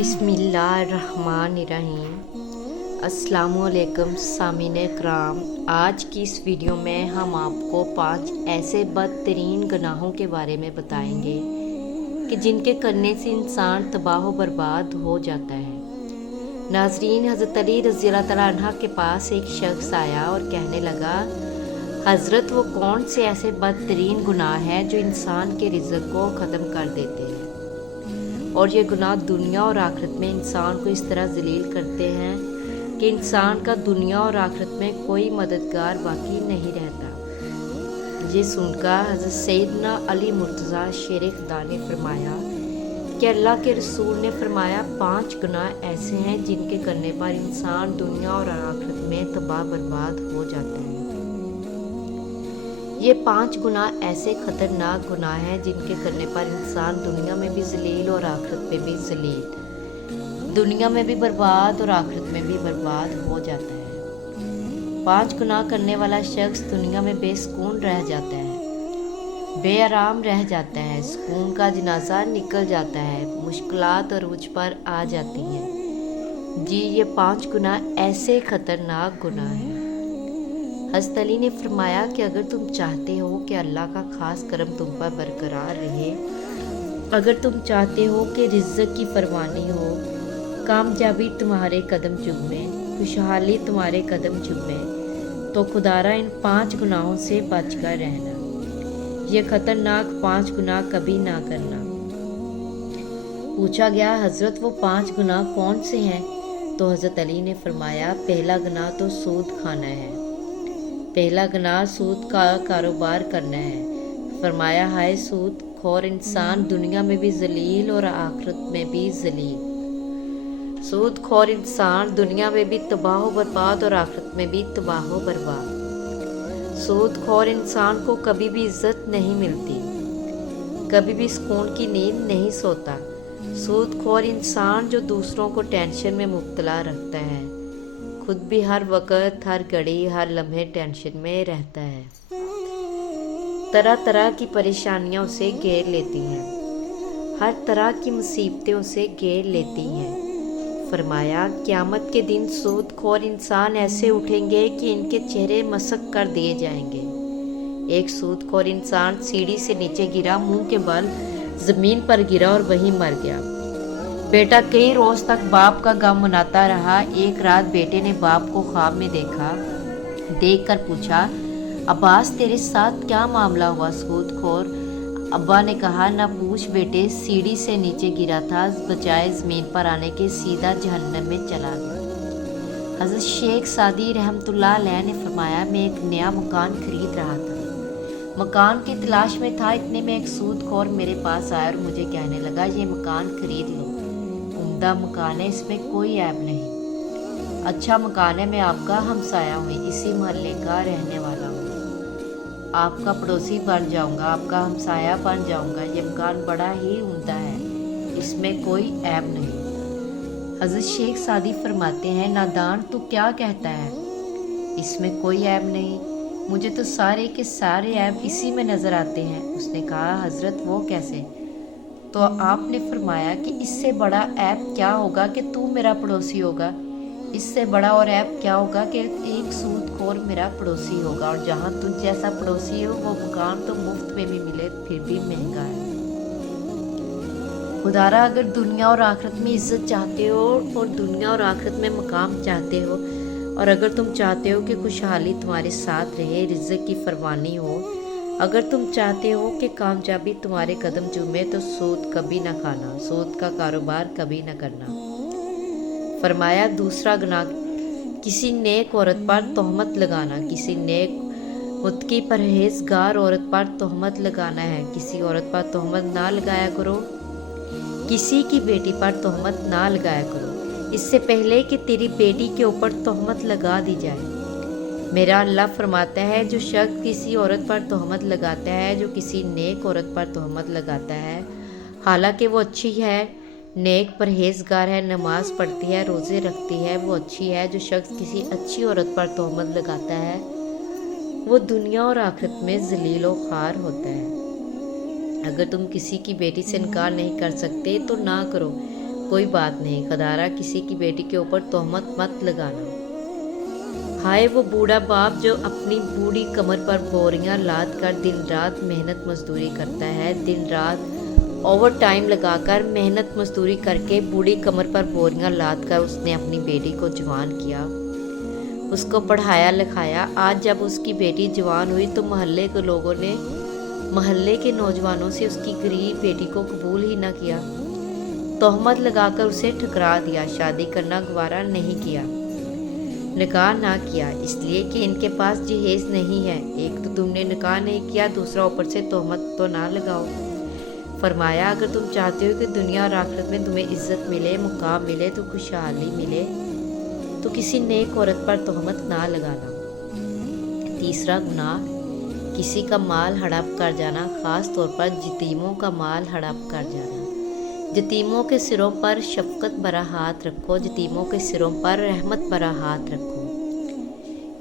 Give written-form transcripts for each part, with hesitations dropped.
बिस्मिल्लाहिर्रहमानिर्रहीम। अस्सलामुअलैकुम सामीन कराम। आज की इस वीडियो में हम आपको 5 ऐसे बदतरीन गुनाहों के बारे में बताएंगे कि जिनके करने से इंसान तबाह व बर्बाद हो जाता है। नाज़रीन, हज़रत अली रज़ियल्लाहु तआला अन्हु के पास एक शख्स आया और कहने लगा, हज़रत वो कौन से ऐसे बदतरीन गुनाह हैं जो इंसान के रिज़्क़ को ख़त्म कर देते हैं, और ये गुनाह दुनिया और आखिरत में इंसान को इस तरह ज़लील करते हैं कि इंसान का दुनिया और आखिरत में कोई मददगार बाकी नहीं रहता। ये सुनकर हज़रत सैयदना अली मुर्तज़ा शेर खुदा ने फरमाया कि अल्लाह के रसूल ने फरमाया 5 गुनाह ऐसे हैं जिनके करने पर इंसान दुनिया और आखिरत में तबाह बर्बाद हो जाता है। ये 5 गुनाह ऐसे ख़तरनाक गुनाह हैं जिनके करने पर इंसान दुनिया में भी ज़लील और आखिरत में भी ज़लील, दुनिया में भी बर्बाद और आखिरत में भी बर्बाद हो जाता है। 5 गुनाह करने वाला शख्स दुनिया में बेसुकून रह जाता है, बेआराम रह जाता है, सुकून का जनाजा निकल जाता है, मुश्किलात और उज पर आ जाती हैं। जी, ये 5 गुनाह ऐसे ख़तरनाक गुनाह हैं। हज़रत अली ने फरमाया कि अगर तुम चाहते हो कि अल्लाह का ख़ास करम तुम पर बरकरार रहे, अगर तुम चाहते हो कि रिज़्क़ की फरमानी हो, कामयाबी तुम्हारे कदम चूमे, खुशहाली तुम्हारे कदम चूमे, तो खुदारा इन 5 गुनाहों से बचकर रहना। ये ख़तरनाक 5 गुनाह कभी ना करना। पूछा गया, हज़रत वो 5 गुनाह कौन से हैं? तो हज़रत अली ने फरमाया, पहला गुनाह तो सूद खाना है, पहला गुनाह सूद का कारोबार करना है। फरमाया, हाय सूद खोर इंसान दुनिया में भी ज़लील और आखिरत में भी ज़लील। सूद खोर इंसान दुनिया में भी तबाह बर्बाद और आखिरत में भी तबाह बर्बाद। सूद खोर इंसान को कभी भी इज्जत नहीं मिलती, कभी भी सुकून की नींद नहीं सोता। सूद खोर इंसान जो दूसरों को टेंशन में मुब्तला रखता है, खुद भी हर वक्त, हर घड़ी, हर लम्हे टेंशन में रहता है। तरह तरह की परेशानियां उसे घेर लेती हैं, हर तरह की मुसीबतें उसे घेर लेती हैं। फरमाया, क़यामत के दिन सूदखोर इंसान ऐसे उठेंगे कि इनके चेहरे मसक कर दिए जाएंगे। एक सूदखोर इंसान सीढ़ी से नीचे गिरा, मुंह के बल ज़मीन पर गिरा और वहीं मर गया। बेटा कई रोज तक बाप का गम मनाता रहा। एक रात बेटे ने बाप को ख्वाब में देखा, देखकर पूछा, अब्बास तेरे साथ क्या मामला हुआ सूदखोर? अब्बा ने कहा, ना पूछ बेटे, सीढ़ी से नीचे गिरा था, बजाय ज़मीन पर आने के सीधा जहन्नम में चला गया। हज़रत शेख सादी रहमतुल्लाह अलैह ने फरमाया, मैं एक नया मकान खरीद रहा था, मकान की तलाश में था। इतने में एक सूदखोर मेरे पास आया और मुझे कहने लगा, ये मकान खरीद लो, उम्दा मकान है, इसमें कोई ऐब नहीं, अच्छा मकान है, मैं आपका हमसाया हूँ, इसी मोहल्ले का रहने वाला हूँ, आपका पड़ोसी बन जाऊँगा, आपका हमसाया बन जाऊँगा। ये मकान बड़ा ही उम्दा है, इसमें कोई ऐब नहीं। हज़रत शेख सादी फरमाते हैं, नादान तू क्या कहता है, इसमें कोई ऐब नहीं, मुझे तो सारे के सारे ऐब इसी में नज़र आते हैं। उसने कहा, हज़रत वो कैसे? तो आपने फरमाया कि इससे बड़ा ऐब क्या होगा कि तू मेरा पड़ोसी होगा, इससे बड़ा और ऐब क्या होगा कि एक सूदखोर मेरा पड़ोसी होगा, और जहाँ तुझ जैसा पड़ोसी हो वो मकान तो मुफ्त में भी मिले फिर भी महंगा है। खुदारा अगर दुनिया और आखिरत में इज्जत चाहते हो, और दुनिया और आखिरत में मकाम चाहते हो, और अगर तुम चाहते हो कि खुशहाली तुम्हारे साथ रहे, रिज़्क़ की फरमानी हो, अगर तुम चाहते हो कि कामयाबी तुम्हारे कदम चूमे, तो सूद कभी ना खाना, सूद का कारोबार कभी ना करना। फरमाया, दूसरा गुनाह किसी नेक औरत पर तोहमत लगाना, किसी नेक मुत्तकी परहेज़गार औरत पर तोहमत लगाना है। किसी औरत पर तोहमत ना लगाया करो, किसी की बेटी पर तोहमत ना लगाया करो, इससे पहले कि तेरी बेटी के ऊपर तोहमत लगा दी जाए। मेरा अल्लाह फरमाता है, जो शख्स किसी औरत पर तोहमत लगाता है, जो किसी नेक औरत पर तोहमत लगाता है, हालांकि वो अच्छी है, नेक परहेज़गार है, नमाज पढ़ती है, रोज़े रखती है, वो अच्छी है। जो शख्स किसी अच्छी औरत पर तोहमत लगाता है, वो दुनिया और आखिरत में ज़लील व ख़ार होता है। अगर तुम किसी की बेटी से इनकार नहीं कर सकते तो ना करो, کوئی بات نہیں، خدارہ کسی کی بیٹی کے اوپر تہمت مت لگانا۔ ہائے وہ بوڑھا باپ جو اپنی بوڑھی کمر پر بوریاں لاد کر دن رات محنت مزدوری کرتا ہے، دن رات اوور ٹائم لگا کر محنت مزدوری کر کے بوڑھی کمر پر بوریاں لاد کر اس نے اپنی بیٹی کو جوان کیا، اس کو پڑھایا لکھایا۔ آج جب اس کی بیٹی جوان ہوئی تو محلے کے لوگوں نے، محلے کے نوجوانوں سے اس کی غریب بیٹی کو قبول ہی نہ کیا، تہمت لگا کر اسے ٹھکرا دیا، شادی کرنا گوارا نہیں کیا، نکاح نہ کیا، اس لیے کہ ان کے پاس جہیز نہیں ہے۔ ایک تو تم نے نکاح نہیں کیا، دوسرا اوپر سے تہمت تو نہ لگاؤ۔ فرمایا اگر تم چاہتے ہو کہ دنیا اور آخرت میں تمہیں عزت ملے، مقام ملے، تو خوشحالی ملے، تو کسی نیک عورت پر تہمت نہ لگانا۔ تیسرا گناہ، کسی کا مال ہڑپ کر جانا، خاص طور پر یتیموں کا مال ہڑپ کر جانا۔ یتیموں کے سروں پر شفقت بھرا ہاتھ رکھو، یتیموں کے سروں پر رحمت بھرا ہاتھ رکھو،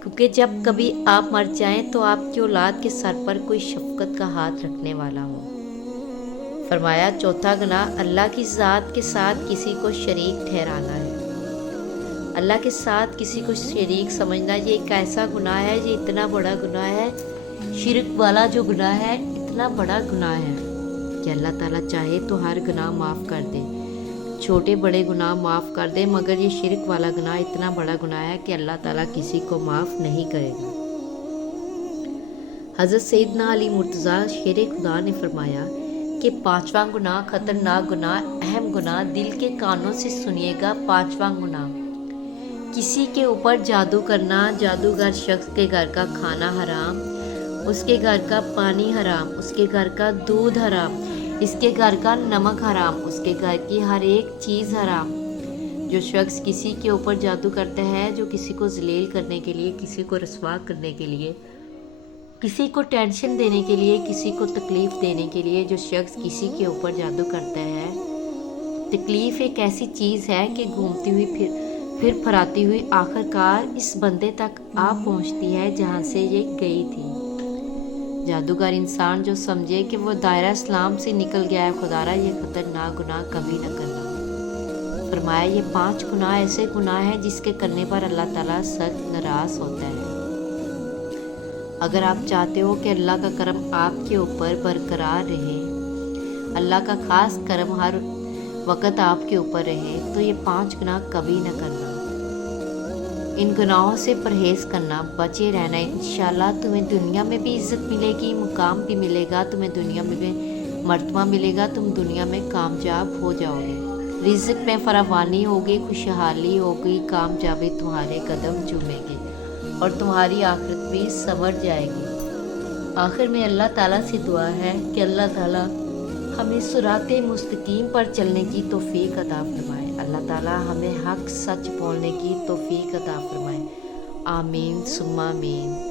کیونکہ جب کبھی آپ مر جائیں تو آپ کی اولاد کے سر پر کوئی شفقت کا ہاتھ رکھنے والا ہو۔ فرمایا چوتھا گناہ، اللہ کی ذات کے ساتھ کسی کو شریک ٹھہرانا ہے۔ اللہ کے ساتھ کسی کو شریک سمجھنا یہ ایک ایسا گناہ ہے، یہ اتنا بڑا گناہ ہے، شرک والا جو گناہ ہے اتنا بڑا گناہ ہے کہ اللہ تعالیٰ چاہے تو ہر گناہ معاف کر دے، چھوٹے بڑے گناہ معاف کر دے، مگر یہ شرک والا گناہ اتنا بڑا گناہ ہے کہ اللہ تعالیٰ کسی کو معاف نہیں کرے گا۔ حضرت سیدنا علی مرتضیٰ شیر خدا نے فرمایا کہ پانچواں گناہ خطرناک گناہ، اہم گناہ، دل کے کانوں سے سنیے گا۔ پانچواں گناہ، کسی کے اوپر جادو کرنا، جادوگر شخص کے گھر کا کھانا حرام، اس کے گھر کا پانی حرام، اس کے گھر کا دودھ حرام، اس کے گھر کا نمک حرام، اس کے گھر کی ہر ایک چیز حرام۔ جو شخص کسی کے اوپر جادو کرتا ہے، جو کسی کو ذلیل کرنے کے لیے، کسی کو رسوا کرنے کے لیے، کسی کو ٹینشن دینے کے لیے، کسی کو تکلیف دینے کے لیے جو شخص کسی کے اوپر جادو کرتا ہے، تکلیف ایک ایسی چیز ہے کہ گھومتی ہوئی پھر پھراتی ہوئی آخر کار اس بندے تک آ پہنچتی ہے جہاں سے یہ گئی تھی۔ جادوگر انسان جو سمجھے کہ وہ دائرہ اسلام سے نکل گیا ہے، خدارہ یہ خطرناک گناہ کبھی نہ کرنا۔ فرمایا یہ 5 گناہ ایسے گناہ ہیں جس کے کرنے پر اللہ تعالیٰ سخت ناراض ہوتا ہے۔ اگر آپ چاہتے ہو کہ اللہ کا کرم آپ کے اوپر برقرار رہے، اللہ کا خاص کرم ہر وقت آپ کے اوپر رہے، تو یہ 5 گناہ کبھی نہ کرنا۔ ان گناہوں سے پرہیز کرنا، بچے رہنا، انشاءاللہ تمہیں دنیا میں بھی عزت ملے گی، مقام بھی ملے گا، تمہیں دنیا میں بھی مرتبہ ملے گا، تم دنیا میں کامیاب ہو جاؤ گے، رزق میں فراوانی ہوگی، خوشحالی ہوگی، کامیابی تمہارے قدم چومے گی اور تمہاری آخرت بھی سنور جائے گی۔ آخر میں اللہ تعالیٰ سے دعا ہے کہ اللہ تعالیٰ ہمیں صراط مستقیم پر چلنے کی توفیق عطا فرمائے، اللہ تعالیٰ ہمیں حق سچ بولنے کی توفیق عطا فرمائے، آمین ثم آمین۔